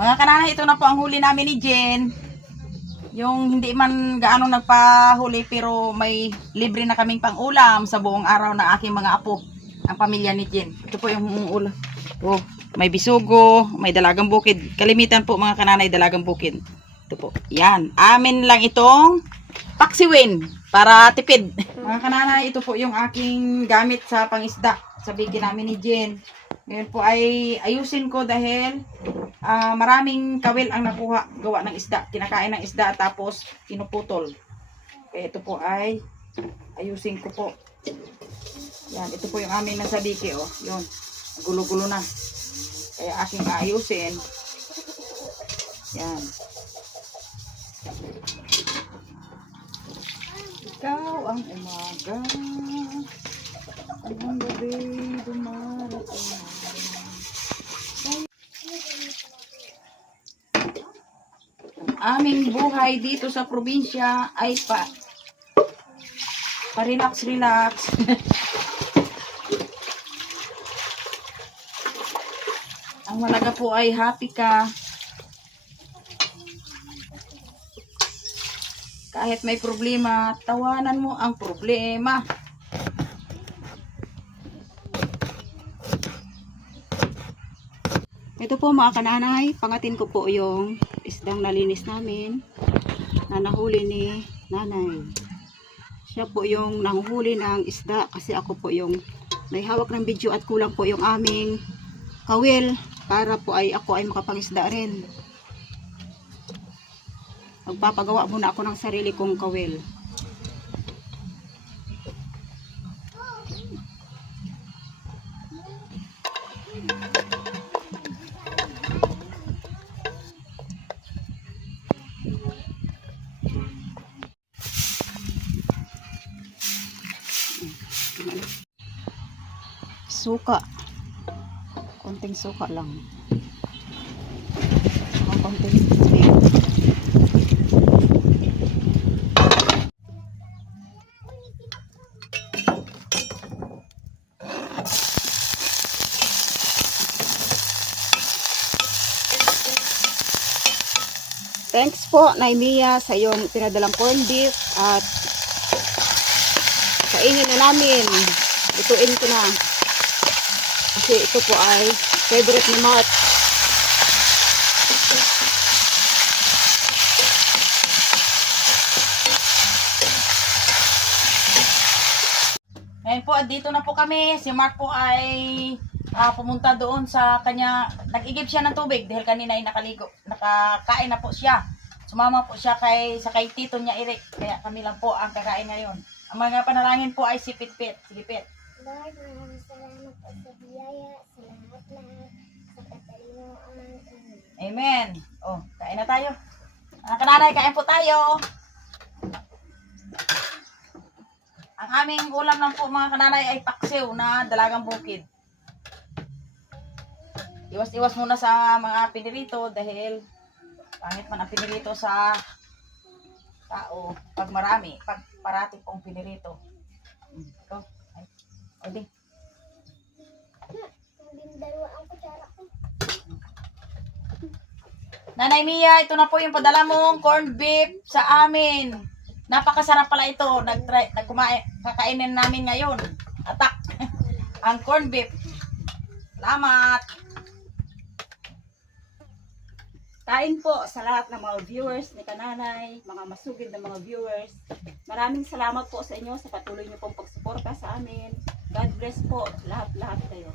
Mga kananay, ito na po ang huli namin ni Jen. Yung hindi man gaano nagpahuli pero may libre na kaming pang-ulam sa buong araw na aking mga apo, ang pamilya ni Jen. Ito po yung ulam. Oh, may bisugo, may dalagang bukid. Kalimitan po mga kananay, dalagang bukid. Ito po. Yan. Amin lang itong paksiwin para tipid. Mga kananay, ito po yung aking gamit sa pangisda. Sabihin namin ni Jen. Ngayon po ay ayusin ko dahil maraming kawil ang nakuha gawa ng isda. Kinakain ng isda tapos pinuputol. Kaya ito po ay ayusin ko po. Yan, ito po yung aming nasabiki. Oh. Yun, gulo-gulo na. Kaya aking ayusin. Yan. Ikaw ang umaga. Ang gabi dumarating. Aming buhay dito sa probinsya ay pa-relax-relax. Ang malaga po ay happy ka. Kahit may problema, tawanan mo ang problema. Ito po mga kananay, pangatin ko po yung isdang nalinis namin na nahuli ni nanay. Siya po yung nanghuli ng isda kasi ako po yung may hawak ng video at kulang po yung aming kawil para po ay ako ay makapangisda rin. Magpapagawa muna ako ng sarili kong kawil. Suka, konting suka lang, konting sweet. Thanks po Naimia sa iyong pinadalang corned beef at kainin na namin, lutuin ko na. Kasi ito po ay favorite ni Mark. Ngayon po, dito na po kami. Si Mark po ay pumunta doon sa kanya. Nag-igib siya ng tubig dahil kanina ay nakaligo. Nakakain na po siya. Sumama po siya sa kay tito niya Eric. Kaya kami lang po ang kakain ngayon. Ang mga panalangin po ay si Pit-Pit. Sige, Pit. Lord, maraming salamat po sa biyaya, sa lahat-lahat, sa katalinoan. Amen. Oh, kain na tayo. Kananay, kain po tayo. Ang aming ulam lang po mga kananay ay paksiw na dalagang bukid. Iwas-iwas muna sa mga pinirito dahil pangit man ang pinirito sa tao pag marami, pag parati pong pinirito. Ito. Pwede. Hindi dalawa ang kutsara ko. Nanay Mia, ito na po yung padala mong corned beef sa amin. Napakasarap pala ito. Kakainin namin ngayon. Atak. Ang corned beef. Salamat. Kain po sa lahat ng mga viewers ni Kananay, mga masugid na mga viewers. Maraming salamat po sa inyo sa patuloy niyo pong pagsuporta sa amin. God bless po lahat-lahat kayo.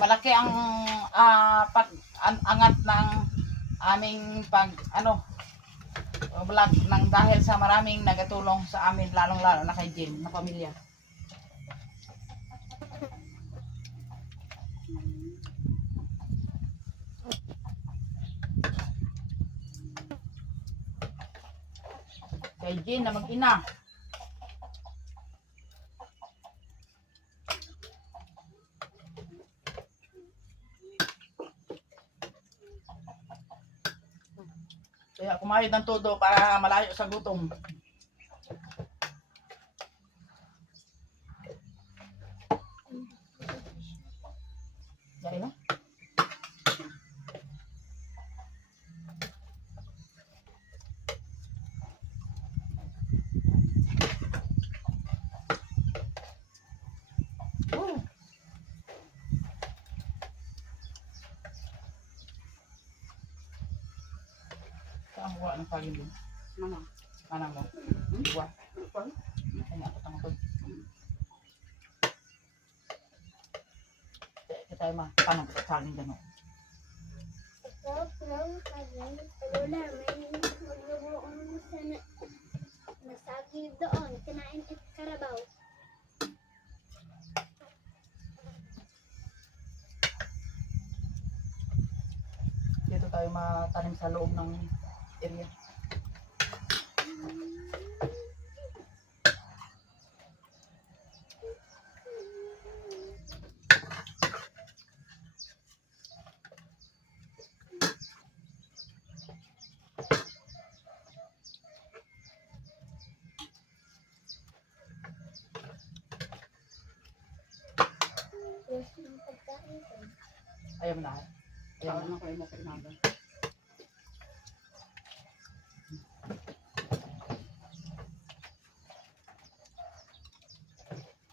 Malaki ang angat ng aming vlog nang dahil sa maraming nagatulong sa amin, lalong-lalo na kay Jen na pamilya. Kay Jen na mag-ina. Kaya kumayod ng todo para malayo sa gutom. Dali na. ang buwa ng pagin din. Ano? Kanang mo. Buwa. Kanya ako tama ko. Kita tayo kanang sa saging gano'n. Ikaw, from Kagin, Lola, may maglubuong sa nasagi doon. Kinain at karabaw. Dito tayo matanim sa loob ng area. Yes, yung pagkain ko. Ayaw na. Ayaw Saan na. ako mo kailangan?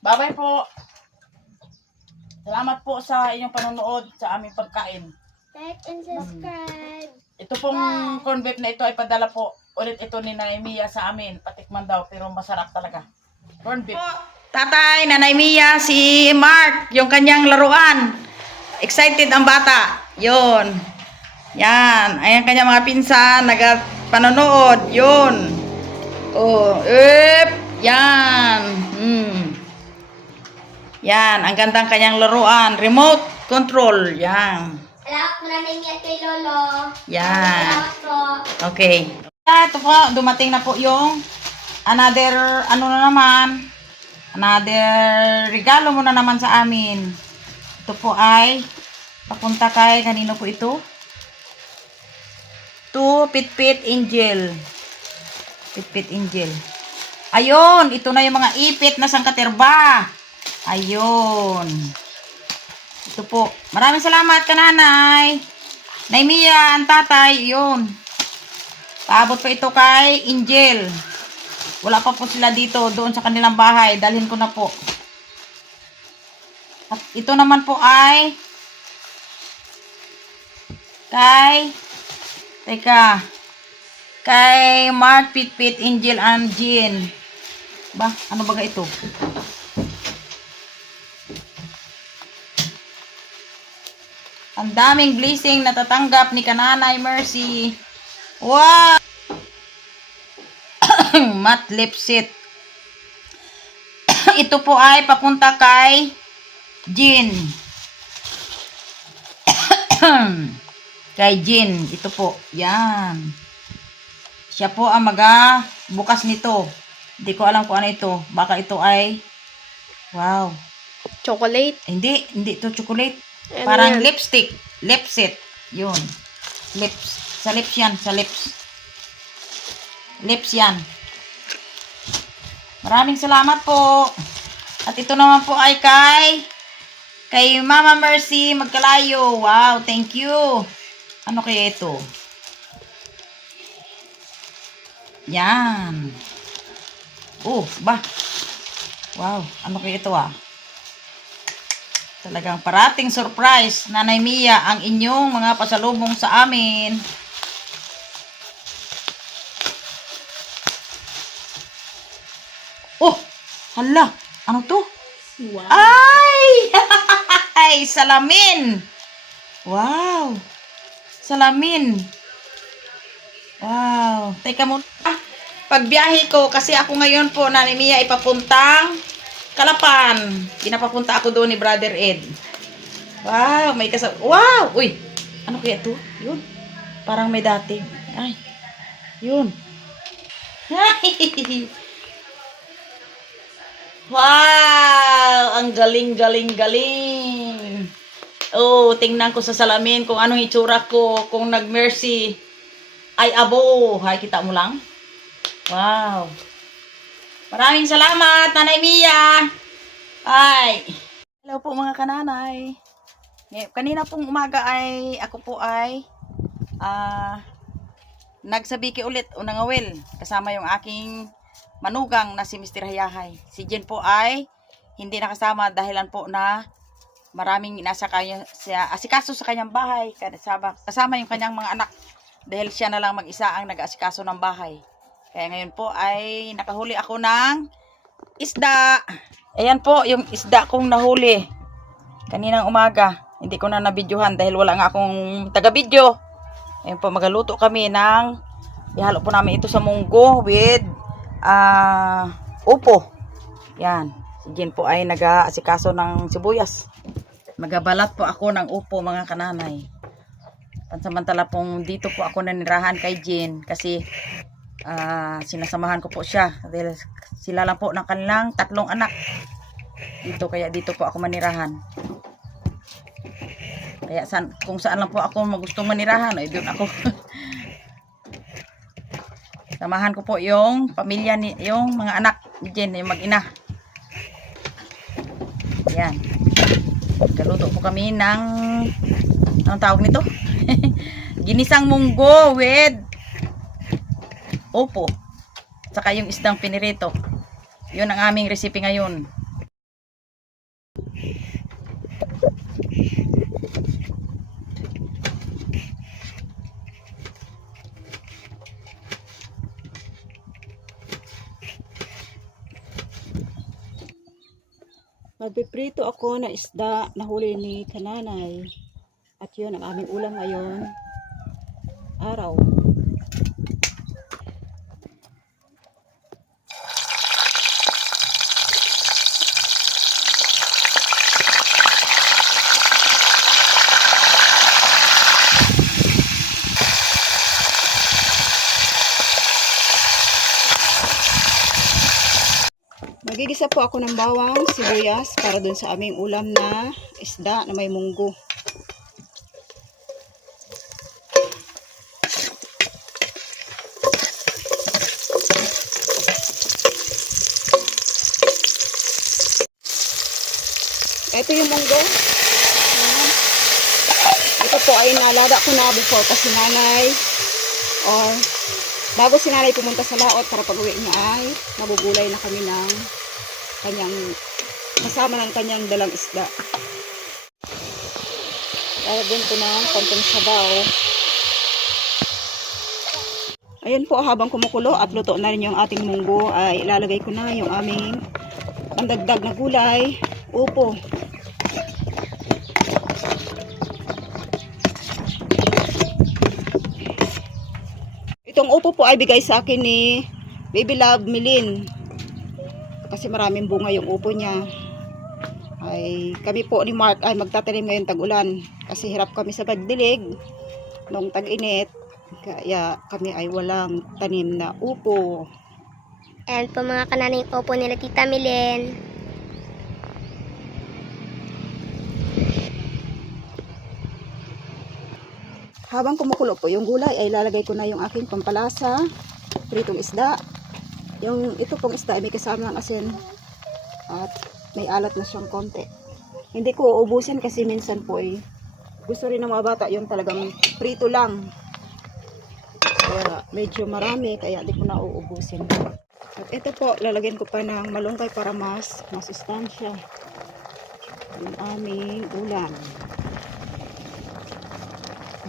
Bye-bye po. Salamat po sa inyong panonood sa aming pagkain. Like and subscribe. Ito pong corn beef na ito ay padala po ulit ito ni Nanay Mia sa amin. Patikman daw pero masarap talaga. Corn beef. Tatay, Nanay Mia, si Mark, yung kanyang laruan. Excited ang bata. Yun. Yan. Ayan kanyang mga pinsan. Nagpanonood. Yun. Oh, yan. Yan, ang gandang kanyang laruan. Remote control. Yan. Salamat mo namin yan kay Lolo. Yan. Salamat po. Okay. Ito po, dumating na po yung another, another regalo mo na naman sa amin. Ito po ay papunta kay, kanino po ito? To Pitpit Angel. Pitpit Angel. Ayun, ito na yung mga ipit na sangkaterba. Ayun. Ito po. Maraming salamat ka, Nanay. Nay Mia, ang tatay. Yun. Paabot pa ito kay Angel. Wala pa po sila dito. Doon sa kanilang bahay. Dalhin ko na po. At ito naman po ay kay Mark, Pitpit, Angel, and Jean. Ba? Ano baga ito? Ang daming blessing na tatanggap ni Kananay Mercy. Wow! Matte lipstick. Ito po ay papunta kay Jean. Kay Jean. Ito po. Yan. Siya po ang bukas nito. Hindi ko alam kung ano ito. Baka ito ay wow. Chocolate. Hindi ito chocolate. Ano Parang yan? lipstick. Lipstick. Yun. Lips. Sa lips yan. Sa lips. Lips yan. Maraming salamat po. At ito naman po ay kay Mama Mercy Magkalayo. Wow, thank you. Ano kaya ito? Yan. Oh, ba? Wow, ano kaya ito ah? Talagang parating surprise, Nanay Mia, ang inyong mga pasalubong sa amin. Oh, hala, ano to? Wow. Ay! Ay, salamin! Wow! Salamin! Wow! Teka muna. Pagbiyahe ko, kasi ako ngayon po, Nanay Mia, ipapuntang Kalapan. Pinapapunta ako doon ni Brother Ed. Wow! May wow! Uy! Ano kaya ito? Yun. Parang may dating. Ay. Yun. Wow! Ang galing, galing, galing. Oh, tingnan ko sa salamin kung anong itsura ko. Kung nag-mercy. Ay, abo. Hay, kita mo lang. Wow. Maraming salamat, Nanay Mia. Ay. Hello po mga kananay. Kanina pong umaga ay ako po ay nagsabiki ulit o nangawil kasama yung aking manugang na si Mr. Hayahay. Si Jen po ay hindi nakasama dahilan po na maraming inasa kanya siya asikaso sa kanyang bahay kasama yung kanyang mga anak. dahil siya na lang mag-isa ang nag-aasikaso ng bahay. Kaya ngayon po ay nakahuli ako ng isda. Ayan po yung isda kong nahuli kaninang umaga. Hindi ko na nabidyohan dahil wala nga akong taga-video. Ayan po, magaluto kami ng, ihalo po namin ito sa munggo with upo. Yan. Si Jen po ay nag-aasikaso ng sibuyas. Magabalat po ako ng upo, mga kananay. Pansamantala pong dito po ako nanirahan kay Jen kasi sinasamahan ko po siya dahil sila lang po ng kanilang 3 anak dito, kaya dito po ako manirahan. Kaya kung saan lang po ako magustong manirahan ay doon ako. Samahan ko po yung pamilya yung mga anak ni Jen, yung mag-ina. Yan, kaluto po kami ng anong tawag nito? Ginisang munggo with opo, saka yung isdang pinirito. Yun ang aming recipe ngayon. Magpiprito ako na isda na huli ni kananay. At yun ang aming ulam ngayon. Araw. Magigisa po ako ng bawang, sibuyas para dun sa aming ulam na isda na may munggo. Ito yung munggo. Ito po ay nalada ko na before pa si nanay or bago si nanay pumunta sa laot para pag-uwi niya ay nabubulay na kami ng kanyang kasama ng kanyang dalang isda. Lalagyan ko ng konting sabaw. Ayan po, habang kumukulo at luto na rin yung ating munggo ay ilalagay ko na yung aming pandagdag na gulay, upo. Itong upo po ay bigay sa akin ni Baby Love Milin. Kasi maraming bunga yung upo niya. Ay kami po ni Mark ay magtatanim ngayon tag-ulan. Kasi hirap kami sa pagdilig nung tag-init. Kaya kami ay walang tanim na upo. Ayan po mga kananing upo nila Tita Milen. Habang kumukulo po yung gulay ay lalagay ko na yung aking pampalasa, pritong isda. Yung ito pong isda ay may kasama ng asin at may alat na siyang konti. Hindi ko uubusin kasi minsan po ay gusto rin ng mga bata yung talagang prito lang. Kaya medyo marami kaya di ko na uubusin. At ito po lalagyan ko pa ng malunggay para mas masustansya yung aming ulam.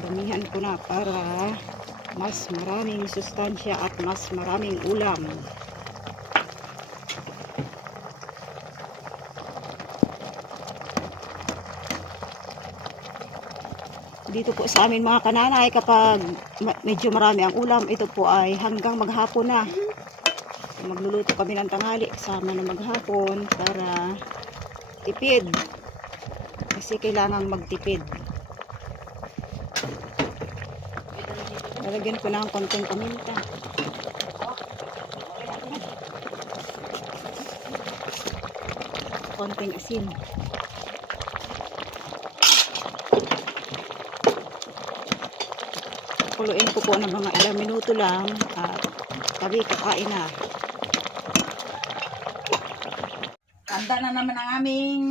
Damihan ko na para mas maraming sustansya at mas maraming ulam. Dito po sa amin mga kananay, kapag medyo marami ang ulam, ito po ay hanggang maghapon na. Magluluto kami ng tanghali, kasama na maghapon para tipid. Kasi kailangan magtipid. Lalagyan ko na ang konting paminta. Konting asin. Kuluin ko po ng mga ilang minuto lang at kami kakain na. Handa na naman ang aming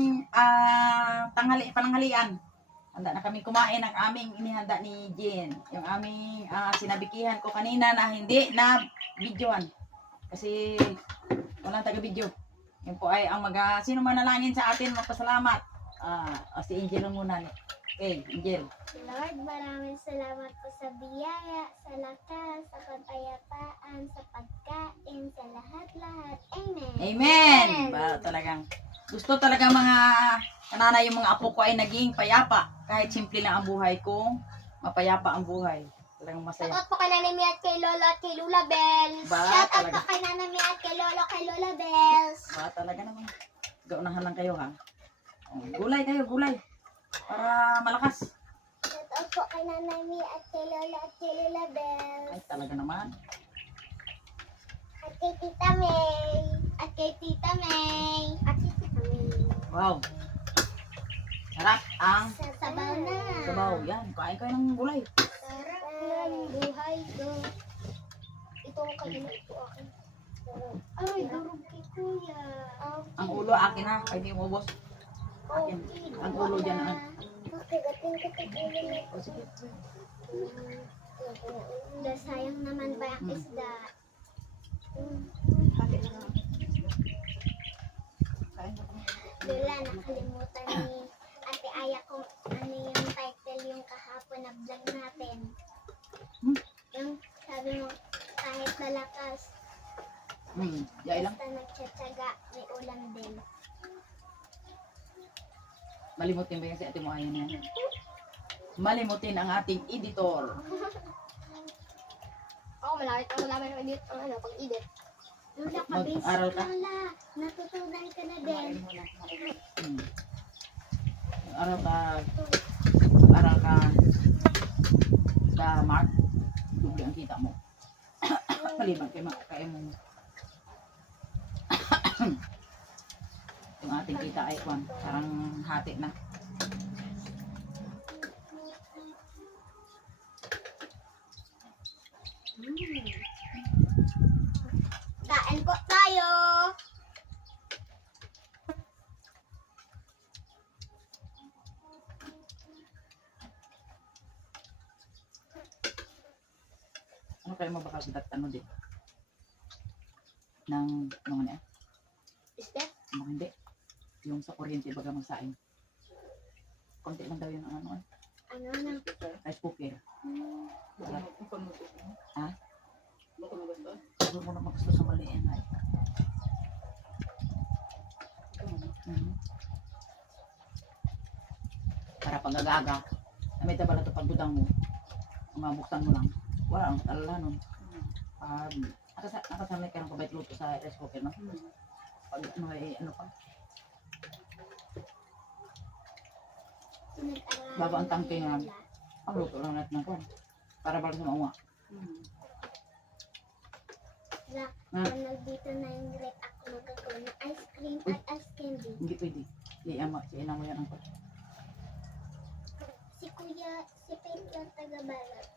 pananghalian. Handa na kami kumain ng aming inihanda ni Jen. Yung aming sinabikihan ko kanina na hindi na videoan. Kasi walang taga-video. Yan po ay ang sino manalangin sa atin, magpasalamat. Si Angel muna. Okay, Angel. Lord, maraming salamat po sa biyaya, sa lakas, sa kapayapaan, sa pagkain, sa lahat-lahat. Amen. Amen! Ba, talagang, gusto talaga mga kanana yung mga apo ko ay naging payapa. Kahit simple lang ang buhay ko, mapayapa ang buhay. Talagang masaya. Shoutout po kay Nanay Mia at kay Lolo at kay Lula Bells. Ba, Shoutout talaga. po kay Nanay Mia at kay Lolo kay Lula Bells. Ba, talaga naman. Gaunahan lang kayo ha. Oh, gulay kayo, gulay. Para malakas. Shoutout po kay Nanay Mia at kay Lolo at kay Lula Bells. Ay, talaga naman. At kay Tita May. At kay Tita May. At kay Tita May. Wow. Sarap ang Sa sabaw na. sabaw. Yan, kain kayo ng gulay. Sarap ng buhay ko. Itong kainit po akin. Ay, durog kay Kuya. Ang ulo akin ha, ay di mo boss. Akin. Ang ulo dyan ha. Gatin ko kay ulo nito. Sayang naman ba ang isda? Lola, nakalimutan ni Ate Aya kung ano yung title yung kahapon na vlog natin. Yung sabi mo, kahit malakas, Yay lang. basta nagtsatsaga, may ulam din. Malimutin ba yan si ate mo ayan yan? Malimutin ang ating editor. Oo, malakit ang malaman ng edit, ang pag-edit. Lola, Mag-aral ka? Lola, natutunan ka na din. Aral ka. Aral ka. Sa Mark. Dubli ang kita mo. Maliban kay mo. Yung ating kita ay kwan. Parang hati na. Kain po tayo! Ano kayo mabakagat ano din? Ng ano nga Isda? ano hindi? Yung sa kuryente baga magsaing. Konti lang daw yung ano Ano na? rice cooker. Sarap. Ha? Huwag mo na magusto sa maliin ay. Para pag agaga, na may tabala ito pagbutang mo, mabuksan mo lang, wala ang matalala nun. Nakasanay ka ng kabait luto sa rice cooker, no? Pag ano ay ano pa, baba ang tangke nga, ang luto lang natin ng kwan, para sa maunga. Nandito na yung rep ako magkakaroon ng ice cream at ice candy. Hindi pwede. Iyan mo yan ang kwan. Si Kuya, si Pedro taga-balat.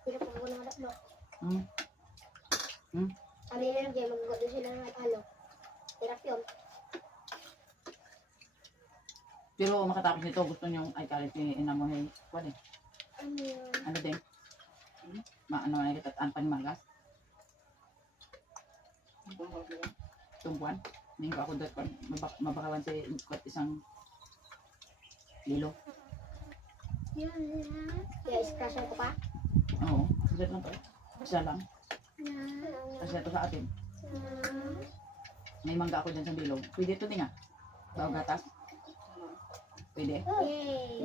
Hindi po ako nang halap. Sabi nila dyan, mag-godo sila ng halo. Hirap yun. Pero makatapos nito, gusto nyo ay kalit yung inamoy kwan eh. Ano yun? Ano din? Ano na kita at panimagas? Tungkuan? Hindi ko ako dahil mabakawan sa isang lilo. Yun lang. Kaya iskrasyon ko pa? Oo, kasi lang pa. Isa lang. Kasi ito sa atin. May mangga ako dyan sa bilog. Pwede ito din nga. Bago gatas. Pwede. Yay!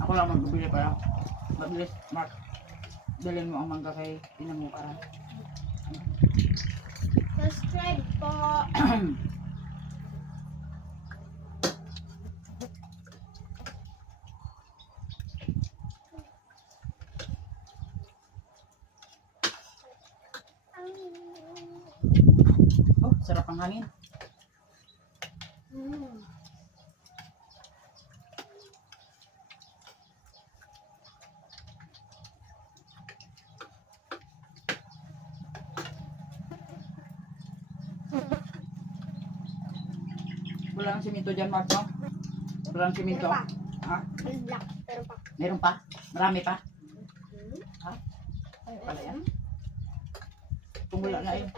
Ako lang magbibili para mabilis. Mark, dalhin mo ang mangga kay Tinang mo para. Subscribe po! Oh, sarap ang hangin. Wala nang simento dyan, Mark, no? Wala nang simento. Ha? May black, pero pa. Meron pa? Marami pa? Ha? Pala yan? Kung wala na yun.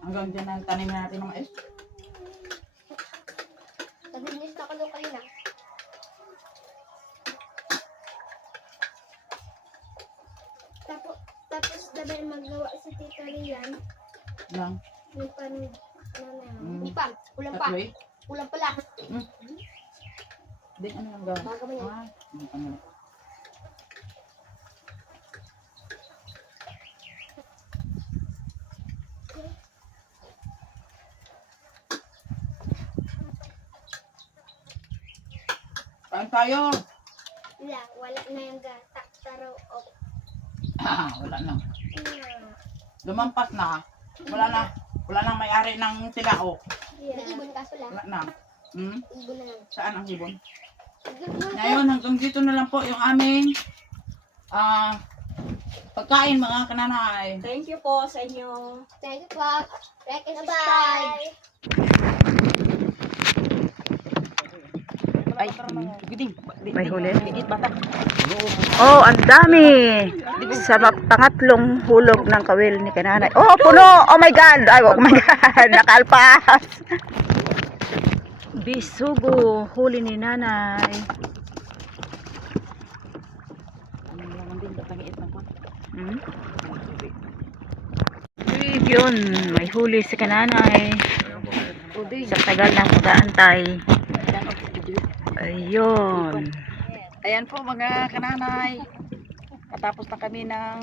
Hanggang dyan ang tanim natin ng mais. Nag-inis na kalo kayo na. Tapos dahil magawa si Tita Rian, Lang. yung pan Mm. pa, kulang pa. Tatlo eh. Kulang pala. Di, ano yung gawin? Bago mo yan. Ano? Kain tayo. Wala na yung gatak taro o. Wala na. Lumampas na. Wala na. Wala nang may-ari ng tilao. May ibon kaso lang. Wala na. Hmm? Ibon na lang. Saan ang ibon? Ngayon, hanggang dito na lang po yung aming pagkain mga kananay. Thank you po sa inyo. Thank you po. Like and subscribe. Ay, giding. May huli? Ligit bata. Oh, ang dami! Sa pangatlong hulog ng kawil ni kananay. Oh, puno! Oh my God! Ay, oh my God! Nakalpas! Bisugo, huli ni nanay. Hmm? Yun, may huli si kananay. Sa tagal ng pag-aantay. Ayun. Ayan po mga kananay. Katapos na kami ng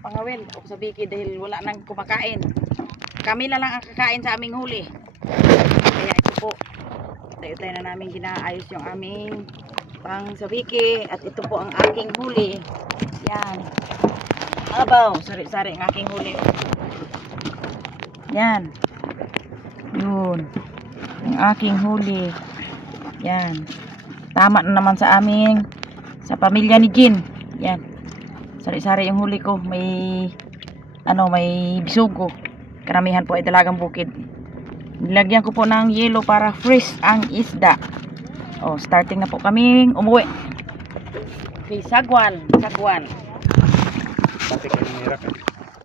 pangawil o sa biki dahil wala nang kumakain. Kami na lang ang kakain sa aming huli. Kaya ito po. Tayo-tayo na namin ginaayos yung aming pang sabiki at ito po ang aking huli. Yan. Abaw, sari-sari ang aking huli. Yan. Yun. Ang aking huli. Yan. Tama na naman sa aming sa pamilya ni Jin. Yan. Sari-sari yung huli ko. May may bisugo. Karamihan po ay dalagang bukid. Nilagyan ko po ng yelo para fresh ang isda. Oh, starting na po kaming umuwi. Okay, sagwan. Sagwan. Pati ka ng hirap.